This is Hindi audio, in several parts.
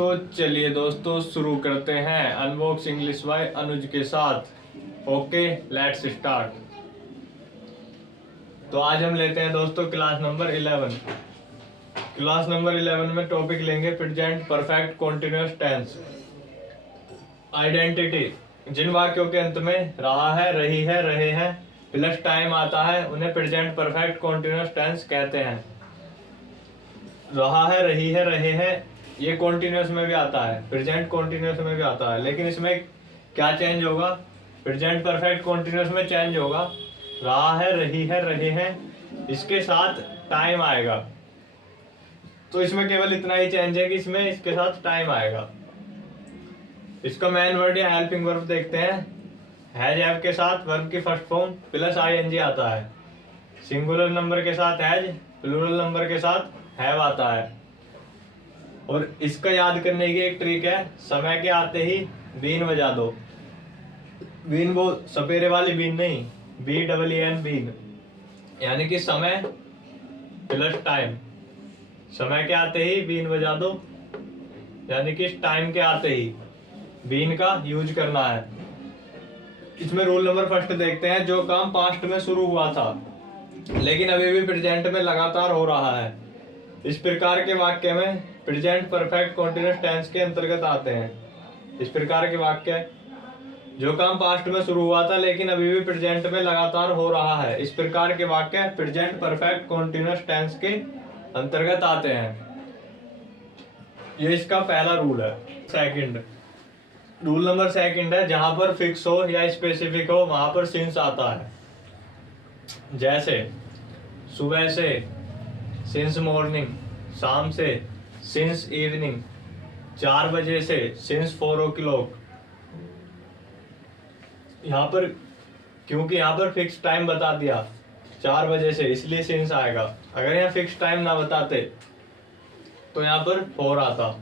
तो चलिए दोस्तों शुरू करते हैं अनबॉक्स इंग्लिश बाय अनुज के साथ। Okay let's start. तो आज हम लेते हैं दोस्तों क्लास नंबर 11। क्लास नंबर 11 में टॉपिक लेंगे present perfect continuous tense. Identity, जिन वाक्यों के अंत में रहा है, रही है, रहे हैं प्लस टाइम आता है उन्हें प्रेजेंट परफेक्ट कॉन्टिन्यूअस टेंस कहते हैं। रहा है, रही है, रहे हैं ये कॉन्टिन्यूअस में भी आता है, प्रेजेंट कॉन्टिन्यूअस में भी आता है, लेकिन इसमें क्या चेंज होगा? प्रेजेंट परफेक्ट कॉन्टिन्यूअस में चेंज होगा, रहा है, रही है, रहे हैं इसके साथ टाइम आएगा। तो इसमें केवल इतना ही चेंज है कि इसमें इसके साथ टाइम आएगा। इसका मेन वर्ड या हेल्पिंग वर्ब देखते हैं। हैज हैव के साथ वर्ब की फर्स्ट फॉर्म प्लस आईएनजी आता है। सिंगुलर नंबर के साथ हैज, प्लूरल नंबर के साथ हैव आता है। और इसका याद करने की एक ट्रिक है, समय के आते ही बीन बजा दो। बीन वो सपेरे वाली बीन नहीं, BEEN बीन, यानी कि समय प्लस टाइम। समय के आते ही बीन बजा दो, यानी कि टाइम के आते ही बीन का यूज करना है। इसमें रूल नंबर फर्स्ट देखते हैं। जो काम पास्ट में शुरू हुआ था लेकिन अभी भी प्रेजेंट में लगातार हो रहा है, इस प्रकार के वाक्य में प्रेजेंट परफेक्ट कॉन्टिन्यूअस टेंस के अंतर्गत आते हैं। इस प्रकार के वाक्य जो काम पास्ट में शुरू हुआ था लेकिन अभी भी प्रेजेंट में लगातार हो रहा है, इस प्रकार के वाक्य प्रेजेंट परफेक्ट कॉन्टिन्यूअस टेंस के अंतर्गत आते हैं। ये इसका पहला रूल है। सेकंड, रूल नंबर सेकंड है, जहां पर फिक्स हो या स्पेसिफिक हो वहां पर सिंस आता है। जैसे सुबह से सिंस मॉर्निंग, शाम से सिंस इवनिंग, 4 बजे से सिंस 4 o'clock। यहाँ पर क्योंकि यहाँ पर फिक्स टाइम बता दिया 4 बजे से, इसलिए सिंस आएगा। अगर यहाँ फिक्स टाइम ना बताते तो यहाँ पर 4 आता।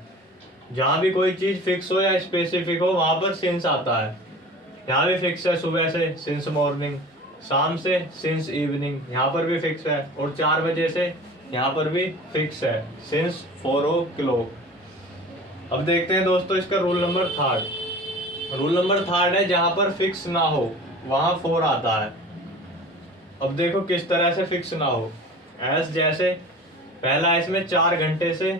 जहाँ भी कोई चीज फिक्स हो या स्पेसिफिक हो वहां पर सिंस आता है। यहाँ भी फिक्स है, सुबह से सिंस मॉर्निंग, शाम से सिंस इवनिंग, यहाँ पर भी फिक्स है, और 4 बजे से यहाँ पर भी फिक्स है, सिंस 4 o'clock। अब देखते हैं दोस्तों इसका rule number third. Rule number third है, जहां पर फिक्स ना हो वहां 4 आता है। अब देखो किस तरह से फिक्स ना हो। एस जैसे पहला इसमें 4 घंटे से,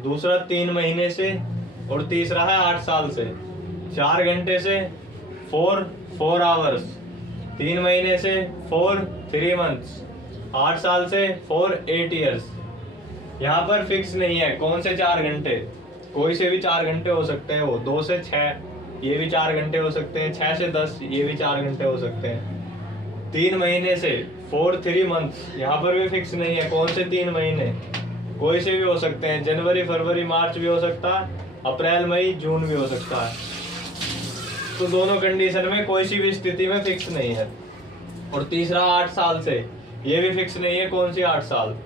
दूसरा 3 महीने से, और तीसरा है 8 साल से। 4 घंटे से 4 आवर्स, 3 महीने से 3 मंथ्स, 8 साल से 8 ईयर्स। यहाँ पर फिक्स नहीं है कौन से 4 घंटे, कोई से भी 4 घंटे हो सकते हैं। वो 2 से 6 ये भी 4 घंटे हो सकते हैं, 6 से 10 ये भी 4 घंटे हो सकते हैं। 3 महीने से 3 मंथ्स, यहाँ पर भी फिक्स नहीं है कौन से 3 महीने, कोई से भी हो सकते हैं। जनवरी, फरवरी, मार्च भी हो सकता है, अप्रैल, मई, जून भी हो सकता है। तो दोनों कंडीशन में कोई सी भी स्थिति में फिक्स नहीं है। और तीसरा 8 साल से, ये भी फिक्स नहीं है कौन सी 8 साल।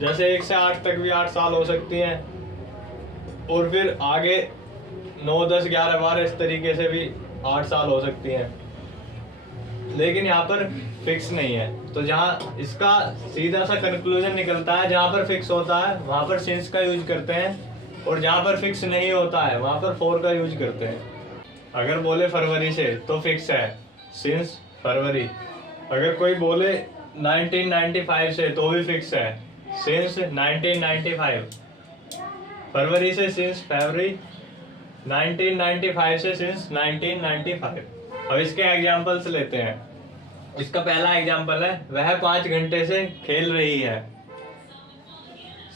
जैसे 1 से 8 तक भी 8 साल हो सकती हैं, और फिर आगे 9, 10, 11, 12 इस तरीके से भी 8 साल हो सकती हैं, लेकिन यहाँ पर फिक्स नहीं है। तो जहाँ इसका सीधा सा कंक्लूजन निकलता है, जहाँ पर फिक्स होता है वहां पर सिंस का यूज करते हैं, और जहाँ पर फिक्स नहीं होता है वहां पर 4 का यूज करते हैं। अगर बोले फरवरी से तो फिक्स है सिंस फरवरी। अगर कोई बोले 1995 से तो भी फिक्स है सिंस 1995। फरवरी से सिंस फरवरी, 1995 से सिंस 1995। अब इसके एग्जांपल्स लेते हैं। इसका पहला एग्जांपल है, वह 5 घंटे से खेल रही है।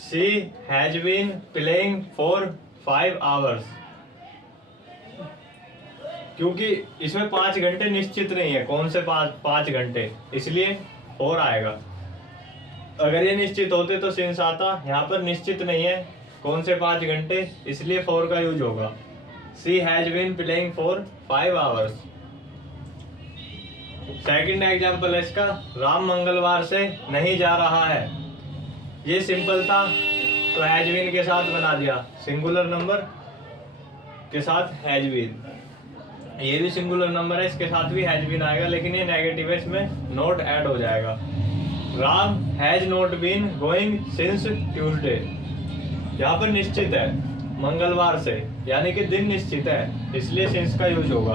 She has been playing for 5 hours। क्योंकि इसमें 5 घंटे निश्चित नहीं है कौन से 5 घंटे, इसलिए 4 आएगा। अगर ये निश्चित होते तो सिंस आता, यहाँ पर निश्चित नहीं है कौन से 5 घंटे, इसलिए 4 का यूज होगा। She has been playing for 5 hours। Second example है इसका, राम मंगलवार से नहीं जा रहा है। ये सिंपल था तो हैज बीन के साथ बना दिया, सिंगुलर नंबर के साथ हैज बीन। ये भी सिंगुलर नंबर है, इसके साथ भी हैज बीन आएगा, लेकिन ये नेगेटिव है, इसमें नोट ऐड हो जाएगा। Ram has not been going since Tuesday. यहाँ पर निश्चित है मंगलवार से, यानी कि दिन निश्चित है, इसलिए सिंस का यूज होगा।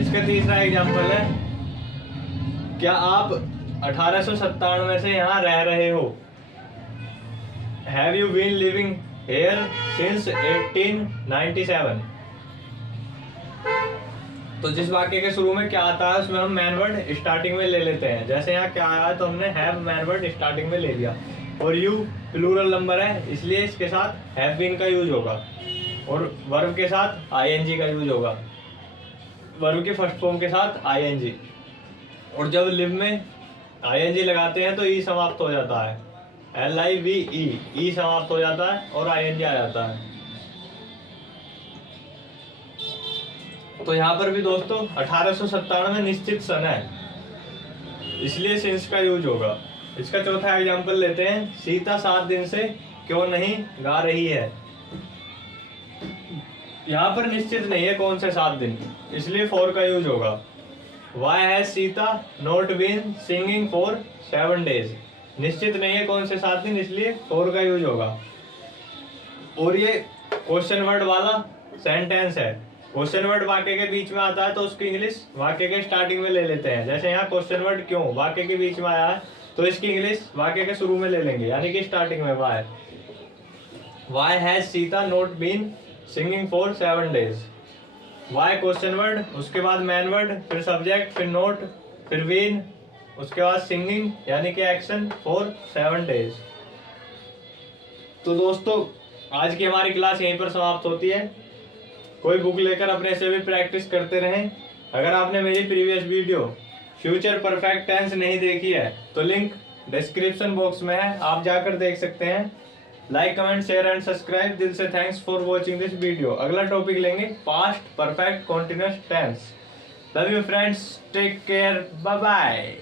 इसका तीसरा एग्जाम्पल है, क्या आप 1897 से यहाँ रह रहे हो? Have you been living here since 1897? तो जिस वाक्य के शुरू में क्या आता है उसमें हम मैन वर्ड स्टार्टिंग में ले लेते हैं। जैसे यहाँ क्या आया तो हमने हैव मैन वर्ड स्टार्टिंग में ले लिया, और यू प्लूरल नंबर है इसलिए इसके साथ हैव बीन का यूज होगा, और वर्ब के साथ आईएनजी का यूज होगा, वर्ब के फर्स्ट फॉर्म के साथ आईएनजी। और जब लिव में आईएनजी लगाते हैं तो ई समाप्त हो जाता है, LIVE, ई समाप्त हो जाता है और आईएनजी आ जाता है। तो यहाँ पर भी दोस्तों 1897 निश्चित सन है, इसलिए सिंस का यूज होगा। इसका चौथा एग्जाम्पल लेते हैं, सीता 7 दिन से क्यों नहीं गा रही है? यहाँ पर निश्चित नहीं है कौन से 7 दिन, इसलिए फॉर का यूज होगा। Why has Sita not been singing for 7 days? निश्चित नहीं है कौन से 7 दिन, इसलिए फॉर का यूज होगा। और ये क्वेश्चन वर्ड वाला सेंटेंस है, क्वेश्चन वर्ड वाक्य के बीच में आता है तो उसकी इंग्लिश वाक्य के स्टार्टिंग में ले लेते हैं। जैसे यहाँ क्वेश्चन वर्ड क्यों वाक्य के बीच में आया है तो इसकी इंग्लिश वाक्य के शुरू में ले लेंगे, यानी कि स्टार्टिंग में why has Sita not been singing for 7 days? Why question word, उसके बाद मैन वर्ड, फिर सब्जेक्ट, फिर नोट, फिर बीन, उसके बाद सिंगिंग यानी कि एक्शन फॉर 7 days। तो दोस्तों आज की हमारी क्लास यहीं पर समाप्त होती है। कोई बुक लेकर अपने से भी प्रैक्टिस करते रहें। अगर आपने मेरी previous video future perfect tense नहीं देखी है तो लिंक डिस्क्रिप्शन बॉक्स में है, आप जाकर देख सकते हैं। Like, comment, share and subscribe. दिल से thanks for watching this video. अगला टॉपिक लेंगे past perfect continuous tense. Love you friends, take care, bye bye.